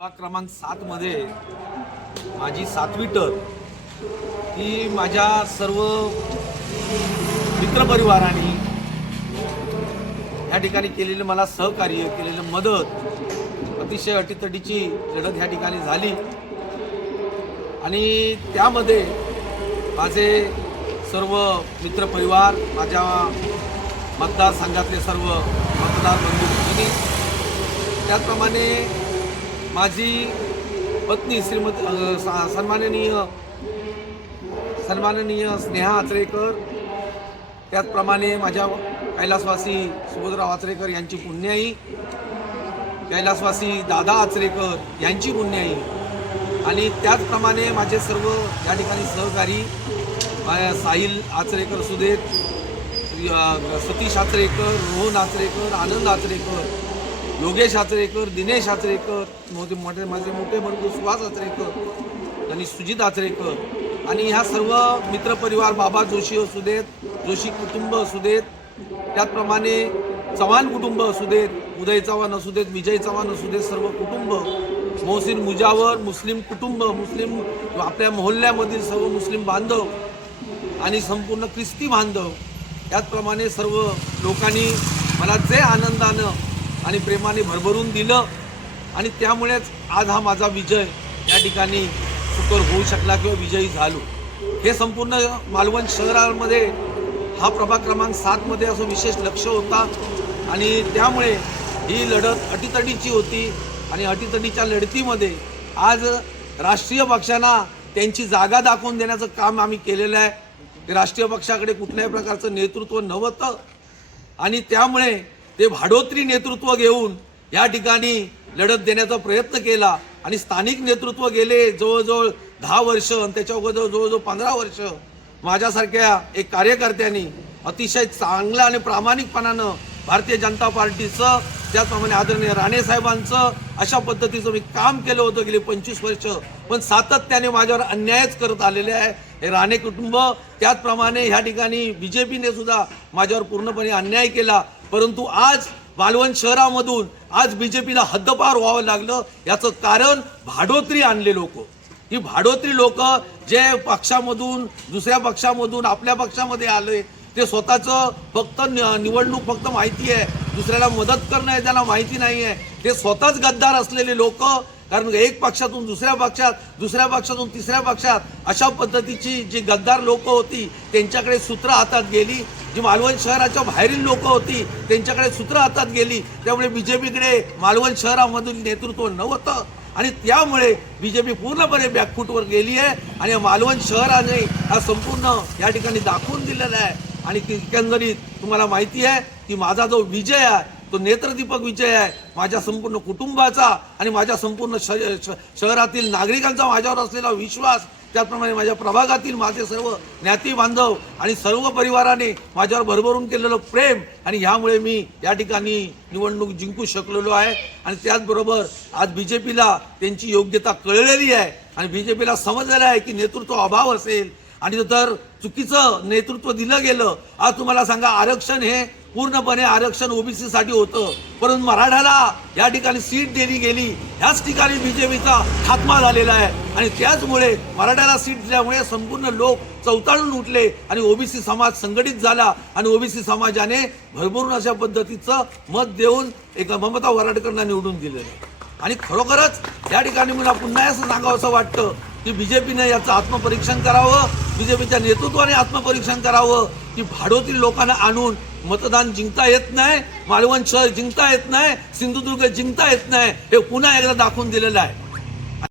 क्रमांक 7 मध्ये माझी 7वी टर ही माझ्या सर्व मित्रपरिवारांनी ह्या ठिकाणी केलेले मला सहकार्य केलेलं मदत अतिशय अटीतटीची लढत ह्या ठिकाणी झाली आणि त्यामध्ये माझे सर्व मित्रपरिवार माझ्या मतदारसंघातले सर्व मतदार बंधू भगिनी त्याचप्रमाणे माझी पत्नी श्रीमती सन्माननीय स्नेहा आचरेकर त्याचप्रमाणे माझ्या कैलासवासी सुभद्राव आचरेकर यांची पुण्याई कैलासवासी दादा आचरेकर यांची पुण्याई आणि त्याचप्रमाणे माझे सर्व या ठिकाणी सहकारी साहिल आचरेकर सुदेत सतीश आचरेकर रोहन आचरेकर आनंद आचरेकर योगेश आचरेकर दिनेश आचरेकर माझे मोठे बंधू सुहास आचरेकर आणि सुजित आचरेकर आणि ह्या सर्व मित्रपरिवार बाबा जोशी सुदेत जोशी कुटुंब सुदेत त्याचप्रमाणे चव्हाण कुटुंब सुदेत उदय चव्हाण असुदेत विजय चव्हाण असुदेत सर्व कुटुंब मोहसिन मुजावर मुस्लिम कुटुंब मुस्लिम आपल्या मोहल्ल्यामधील सर्व मुस्लिम बांधव आणि संपूर्ण ख्रिस्ती बांधव त्याचप्रमाणे सर्व लोकांनी मला जे आनंदानं आणि प्रेमाने भरभरून दिलं आणि त्यामुळेच आज हा माझा विजय या ठिकाणी सुकर होऊ शकला किंवा विजयी झालो। हे संपूर्ण मालवण शहरामध्ये हा प्रभाग क्रमांक 7 मध्ये असं विशेष लक्ष होता आणि त्यामुळे ही लढत अटीतटीची होती आणि अटीतटीच्या लढतीमध्ये आज राष्ट्रीय पक्षांना त्यांची जागा दाखवून देण्याचं काम आम्ही केलेलं आहे। राष्ट्रीय पक्षाकडे कुठल्याही प्रकारचं नेतृत्व नव्हतं आणि त्यामुळे ते भाडोत्री नेतृत्व घेऊन या ठिकाणी लढत देण्याचा प्रयत्न केला आणि स्थानिक नेतृत्व गेले जवळजवळ 10 वर्ष आणि त्याच्या अगोदर जवळजवळ 15 वर्ष माझ्यासारख्या एक कार्यकर्त्यांनी अतिशय चांगल्या आणि प्रामाणिकपणानं भारतीय जनता पार्टीचं त्याचप्रमाणे आदरणीय राणे साहेबांचं अशा पद्धतीचं मी काम केलं होतं गेली 25 वर्ष पण सातत्याने माझ्यावर अन्यायच करत आलेले आहे हे राणे कुटुंब। त्याचप्रमाणे ह्या ठिकाणी बीजेपीने सुद्धा माझ्यावर पूर्णपणे अन्याय केला परंतु आज मालवण शहरामधून आज बीजेपीला हद्दपार व्हावं लागलं याचं कारण भाडोत्री आणले लोक। ही भाडोत्री लोक जे पक्षामधून दुसऱ्या पक्षामधून आपल्या पक्षामध्ये आले ते स्वतःचं फक्त निवडणूक फक्त माहिती आहे दुसऱ्याला मदत करणं आहे त्याला माहिती नाही आहे ते स्वतःच गद्दार असलेले लोक कारण एक पक्षातून दुसऱ्या पक्षात दुसऱ्या पक्षातून तिसऱ्या पक्षात अशा पद्धतीची जी गद्दार लोक होती त्यांच्याकडे सूत्र हातात गेली जी मालवण शहराच्या बाहेरील लोक होती त्यांच्याकडे सूत्र हातात गेली त्यामुळे बीजेपीकडे मालवण शहरामधून नेतृत्व नव्हतं आणि त्यामुळे बीजेपी पूर्णपणे बॅकफूटवर गेली आहे आणि मालवण शहराने हा संपूर्ण या ठिकाणी दाखवून दिलेला आहे आणि एकंदरीत तुम्हाला माहिती आहे की माझा जो विजय आहे तो नेत्रदीपक विजय आहे माझ्या संपूर्ण कुटुंबाचा आणि माझ्या संपूर्ण शहरातील नागरिकांचा माझ्यावर असलेला विश्वास त्याचप्रमाणे माझ्या प्रभागातील माझे सर्व ज्ञाती बांधव आणि सर्व परिवाराने माझ्यावर भरभरून केलेलं प्रेम आणि ह्यामुळे मी या ठिकाणी निवडणूक जिंकू शकलेलो आहे आणि त्याचबरोबर आज बीजेपीला त्यांची योग्यता कळलेली आहे आणि बीजेपीला समजलेलं आहे की नेतृत्व अभाव असेल आणि जर चुकीचं नेतृत्व दिलं गेलं आज तुम्हाला सांगा आरक्षण हे पूर्णपणे आरक्षण ओबीसी साठी होतं परंतु मराठ्याला या ठिकाणी सीट दिली गेली ह्याच ठिकाणी बीजेपीचा खात्मा झालेला आहे आणि त्याचमुळे मराठ्याला सीट दिल्यामुळे संपूर्ण लोक चौताळून उठले आणि ओबीसी समाज संघटित झाला आणि ओबीसी समाजाने भरभरून अशा पद्धतीचं मत देऊन एक ममता वराडकरांना निवडून दिलेलं आणि खरोखरच या ठिकाणी मला पुन्हा असं सांगावं असं वाटतं की बीजेपीने याचं आत्मपरीक्षण करावं बीजेपीच्या नेतृत्वाने आत्मपरीक्षण करावं की भाडोत्री लोकांना आणून मतदान जिंकता येत नाही मालवण शहर जिंकता येत नाही सिंधुदुर्ग जिंकता येत नाही हे पुन्हा एकदा दाखवून दिलेलं आहे।